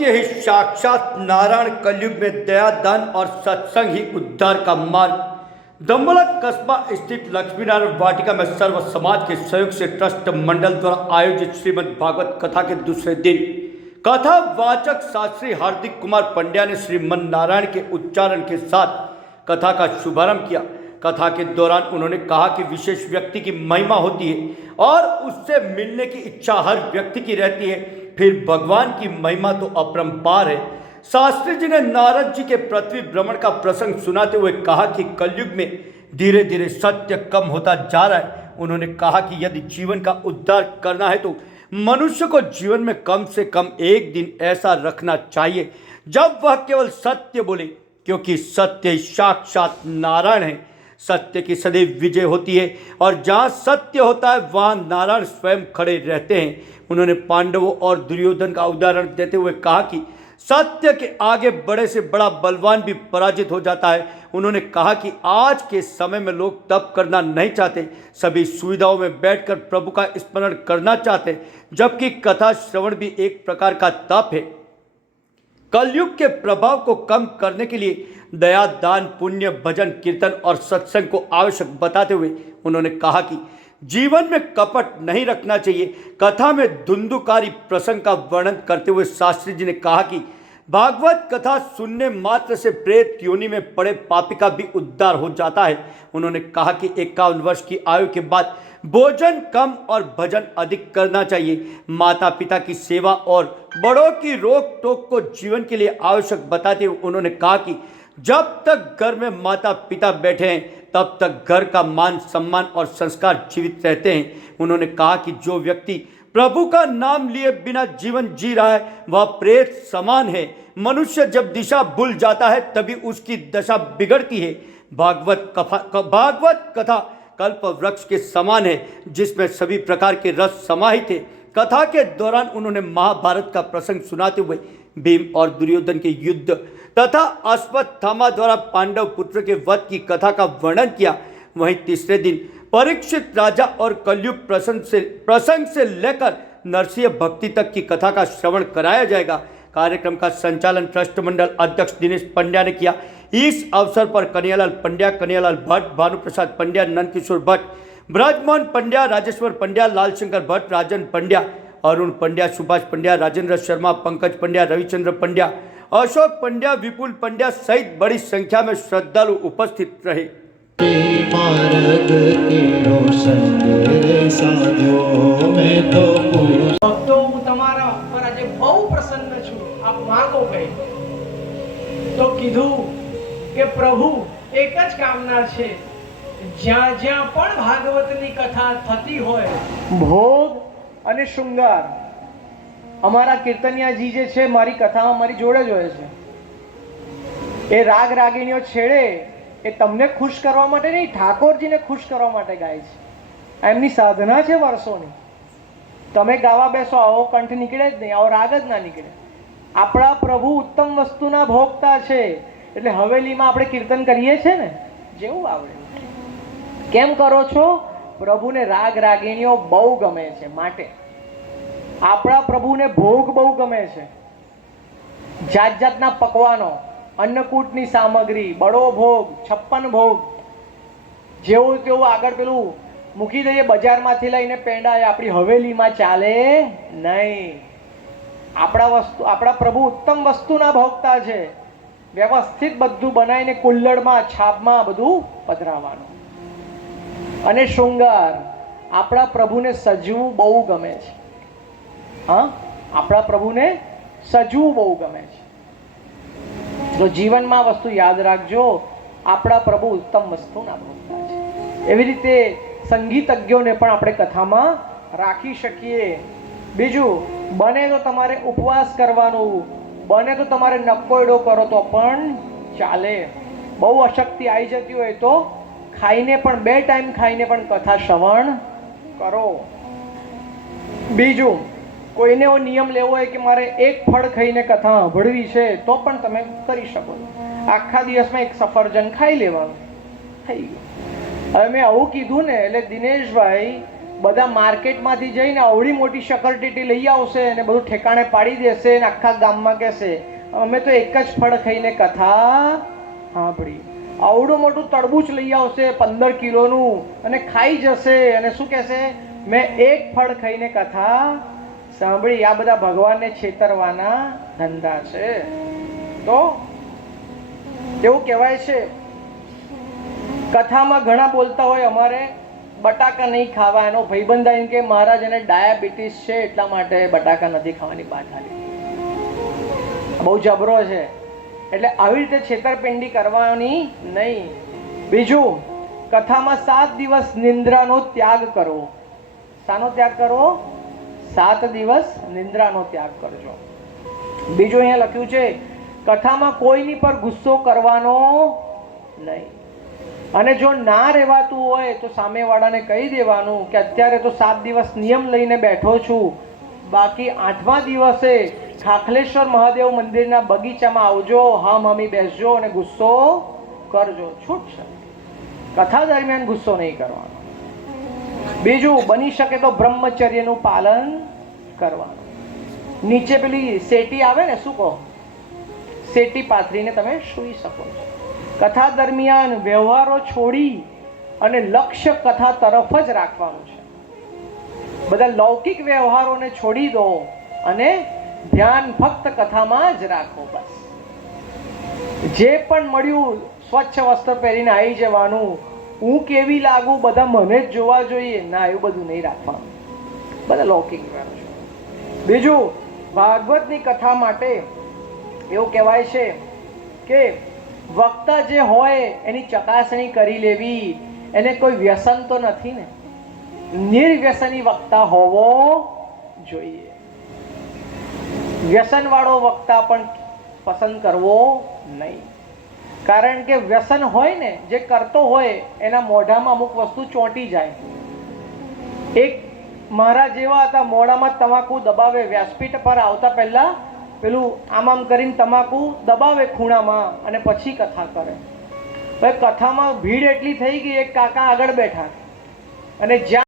सत्य ही साक्षात नारायण, कलयुग में दया, दान और सत्संग ही उद्धार का मार्ग। दंबला कस्बा स्थित लक्ष्मीनारायण वाटिका में सर्व समाज के सहयोग से ट्रस्ट मंडल द्वारा आयोजित श्रीमद् भागवत कथा के दूसरे दिन कथा वाचक शास्त्री हार्दिक कुमार पंड्या ने श्रीमन नारायण के उच्चारण के साथ कथा का शुभारंभ किया। कथा के दौरान उन्होंने कहा कि विशेष व्यक्ति की महिमा होती है और उससे मिलने की इच्छा हर व्यक्ति की रहती है, फिर भगवान की महिमा तो अपरंपार है। शास्त्री जी ने नारद जी के पृथ्वी भ्रमण का प्रसंग सुनाते हुए कहा कि कलयुग में धीरे धीरे सत्य कम होता जा रहा है। उन्होंने कहा कि यदि जीवन का उद्धार करना है तो मनुष्य को जीवन में कम से कम एक दिन ऐसा रखना चाहिए जब वह केवल सत्य बोले, क्योंकि सत्य साक्षात नारायण है। सत्य की सदैव विजय होती है और जहाँ सत्य होता है वहाँ नारायण स्वयं खड़े रहते हैं। उन्होंने पांडवों और दुर्योधन का उदाहरण देते हुए कहा कि सत्य के आगे बड़े से बड़ा बलवान भी पराजित हो जाता है। उन्होंने कहा कि आज के समय में लोग तप करना नहीं चाहते, सभी सुविधाओं में बैठकर प्रभु का स्मरण करना चाहते, जबकि कथा श्रवण भी एक प्रकार का तप है। कलयुग के प्रभाव को कम करने के लिए दया, दान, पुण्य, भजन, कीर्तन और सत्संग को आवश्यक बताते हुए उन्होंने कहा कि जीवन में कपट नहीं रखना चाहिए। कथा में धुंधुकारी प्रसंग का वर्णन करते हुए शास्त्री जी ने कहा कि भागवत कथा सुनने मात्र से प्रेत योनि में पड़े पापी का भी उद्धार हो जाता है। उन्होंने कहा कि 51 वर्ष की आयु के बाद भोजन कम और भजन अधिक करना चाहिए। माता पिता की सेवा और बड़ों की रोक टोक को जीवन के लिए आवश्यक बताते हुए उन्होंने कहा कि जब तक घर में माता पिता बैठे हैं तब तक घर का मान सम्मान और संस्कार जीवित रहते हैं। उन्होंने कहा कि जो व्यक्ति प्रभु का नाम लिए बिना जीवन जी रहा है वह प्रेत समान है। मनुष्य जब दिशा भूल जाता है तभी उसकी दशा बिगड़ती है। भागवत कथा कल्प वृक्ष के समान है जिसमें सभी प्रकार के रस समाहित है। कथा के दौरान उन्होंने महाभारत का प्रसंग सुनाते हुए भीम और दुर्योधन के युद्ध तथा अश्वत्थामा द्वारा पांडव पुत्र के वध की कथा का वर्णन किया। वहीं तीसरे दिन परीक्षित राजा और कलयुग प्रसंग से लेकर नरसिंह भक्ति तक की कथा का श्रवण कराया जाएगा। कार्यक्रम का संचालन ट्रस्ट मंडल अध्यक्ष दिनेश पंड्या ने किया। इस अवसर पर कन्हैयालाल पंड्या, कन्हैयालाल भट्ट, भानु प्रसाद पंड्या, नंदकिशोर भट्ट, ब्रजमोहन पंड्या, राजेश्वर पंड्या, लालशंकर भट्ट, राजन पंड्या, अरुण पंड्या, सुभाष पंड्या, राजेंद्र शर्मा, पंकज पंड्या, रविचंद्र पंड्या, अशोक पंड्या, विपुल पंड्या सहित बड़ी संख्या में श्रद्धालु उपस्थित रहे। ભક્તો હું તમારા પર આજે બહુ પ્રસન્ન છું, આપ માંગો કઈ તો કીધું કે પ્રભુ એક જ કામના છે, જ્યાં જ્યાં પણ ભાગવતની કથા થતી હોય ભોગ અને શૃંગાર અમારા કીર્તનિયાજી જે છે મારી કથામાં મારી જોડે જ હોય છે। એ રાગ રાગીણીઓ છેડે એ તમને ખુશ કરવા માટે નહીં, ઠાકોરજીને ખુશ કરવા માટે ગાય છે। એમની સાધના છે વર્ષોની। તમે ગાવા બેસો આવો કંઠ નીકળે જ નહીં, આવો રાગ જ ના નીકળે। આપણા પ્રભુ ઉત્તમ વસ્તુના ભોગતા છે એટલે હવેલીમાં આપણે કીર્તન કરીએ છીએ ને જેવું આવડે। કેમ કરો છો? પ્રભુને રાગ રાગીણીઓ બહુ ગમે છે માટે। આપણા પ્રભુને ભોગ બહુ ગમે છે, જાત જાતના પકવાનો, અન્નકૂટની સામગ્રી, બડો ભોગ, 56 ભોગ, જેવું તેવું આગળ પેલું મૂકી દઈએ બજારમાંથી લઈને પેંડા એ આપણી હવેલીમાં ચાલે નહીં। આપણા પ્રભુ ઉત્તમ વસ્તુના ભોગતા છે। વ્યવસ્થિત બધું બનાવીને કુલ્લડમાં છાપમાં બધું પધરાવવાનું। અને શૃંગાર આપણા પ્રભુને સજવું બહુ ગમે છે। हाँ, આપણા પ્રભુને સજવું બહુ ગમે છે। તો જીવનમાં વસ્તુ યાદ રાખજો, આપણા પ્રભુ ઉત્તમ વસ્તુના ભોગતા છે। એવી રીતે સંગીતજ્ઞોને પણ આપણે કથામાં રાખી શકીએ। બીજું, બને તો તમારે ઉપવાસ કરવાનું, બને તો તમારે નકોયડો કરો તો પણ ચાલે। બહુ અશક્તિ આવી જતી હોય તો ખાઈને પણ 2 ટાઈમ ખાઈને પણ કથા શ્રવણ કરો। બીજું, કોઈને એવો નિયમ લેવો હોય કે મારે એક ફળ ખાઈને કથા સાંભળવી છે તો પણ તમે કરી શકો। આખા દિવસમાં એક સફરજન ખાઈ લેવાનું, થઈ ગયું। હવે મેં આવું કીધું ને એટલે દિનેશભાઈ બધા માર્કેટમાંથી જઈને અવળી મોટી શકરટેટી લઈ આવશે અને બધું ઠેકાણે પાડી દેશે અને આખા ગામમાં કહેશે અમે તો એક જ ફળ ખાઈને કથા સાંભળી. આવડું મોટું તરબૂચ લઈ આવશે 15 કિલોનું અને ખાઈ જશે અને શું કહેશે મેં એક ફળ ખાઈને કથા સાંભળી. આ બધા ભગવાનને છેતરવાના ધંધા છે. તો એવું કહેવાય છે કથામાં ઘણા બોલતા હોય અમારે બટાકા નહીં ખાવા. એનો ભાઈબંધ આવીને કે મહારાજ એને ડાયાબિટીસ છે એટલા માટે બટાકા નથી ખાવાની વાત આવી. બહુ જબરો છે. એટલે આવી રીતે છેતરપિંડી કરવાની નહીં. બીજું, કથામાં 7 દિવસ નિંદ્રાનો ત્યાગ કરો. શાનો ત્યાગ કરો? 7 દિવસ નિંદ્રાનો ત્યાગ કરજો. બીજું અહીંયા લખ્યું છે કથામાં કોઈની પર ગુસ્સો કરવાનો નહીં. અને જો ના રહેવાતું હોય તો સામેવાળાને કહી દેવાનું કે અત્યારે તો 7 દિવસ નિયમ લઈને બેઠો છું, બાકી 8મા દિવસે ખાખલેશ્વર મહાદેવ મંદિરના બગીચામાં આવજો, હા મમ્મી બેસજો અને ગુસ્સો કરજો. છૂટ છે. કથા દરમિયાન ગુસ્સો નહીં કરવાનો. બીજું, બની શકે તો બ્રહ્મચર્યનું પાલન કરવાનું. નીચે પેલી સેટી આવે ને, શું કહો, સેટી પાથરીને તમે સૂઈ શકો છો. કથા દરમિયાન વ્યવહારો છોડી અને લક્ષ્ય કથા તરફ જ રાખવાનું છે. બધા લૌકિક વ્યવહારોને છોડી દો અને ધ્યાન ફક્ત કથામાં જ રાખો. બસ જે પણ મળ્યું સ્વચ્છ વસ્ત્ર પહેરીને આવી જવાનું. હું કેવી લાગુ બધા મને જ જોવા જોઈએ, ના, એવું બધું નહીં રાખવાનું. બધા લૌકિક વ્યવહારો છે. બીજું, ભાગવતની કથા માટે એવું કહેવાય છે કે વક્તા જે હોય એની ચકાસણી કરી લેવી. એને કોઈ વ્યસન તો નથી ને? નિર્વ્યસની વક્તા હોવો જોઈએ. વ્યસનવાળો વક્તા પણ પસંદ કરવો નહીં. કારણ કે વ્યસન હોય ને, જે કરતો હોય એના મોઢામાં અમુક વસ્તુ ચોંટી જાય. એક મહારાજ જેવા હતા, મોઢામાં તમાકુ દબાવે, વ્યાસપીઠ પર આવતા પહેલા પેલું આમ કરીને તમાકુ દબાવે ખૂણામાં અને પછી કથા કરે. હવે કથામાં ભીડ એટલી થઈ ગઈ, એક કાકા આગળ બેઠા અને જ્યાં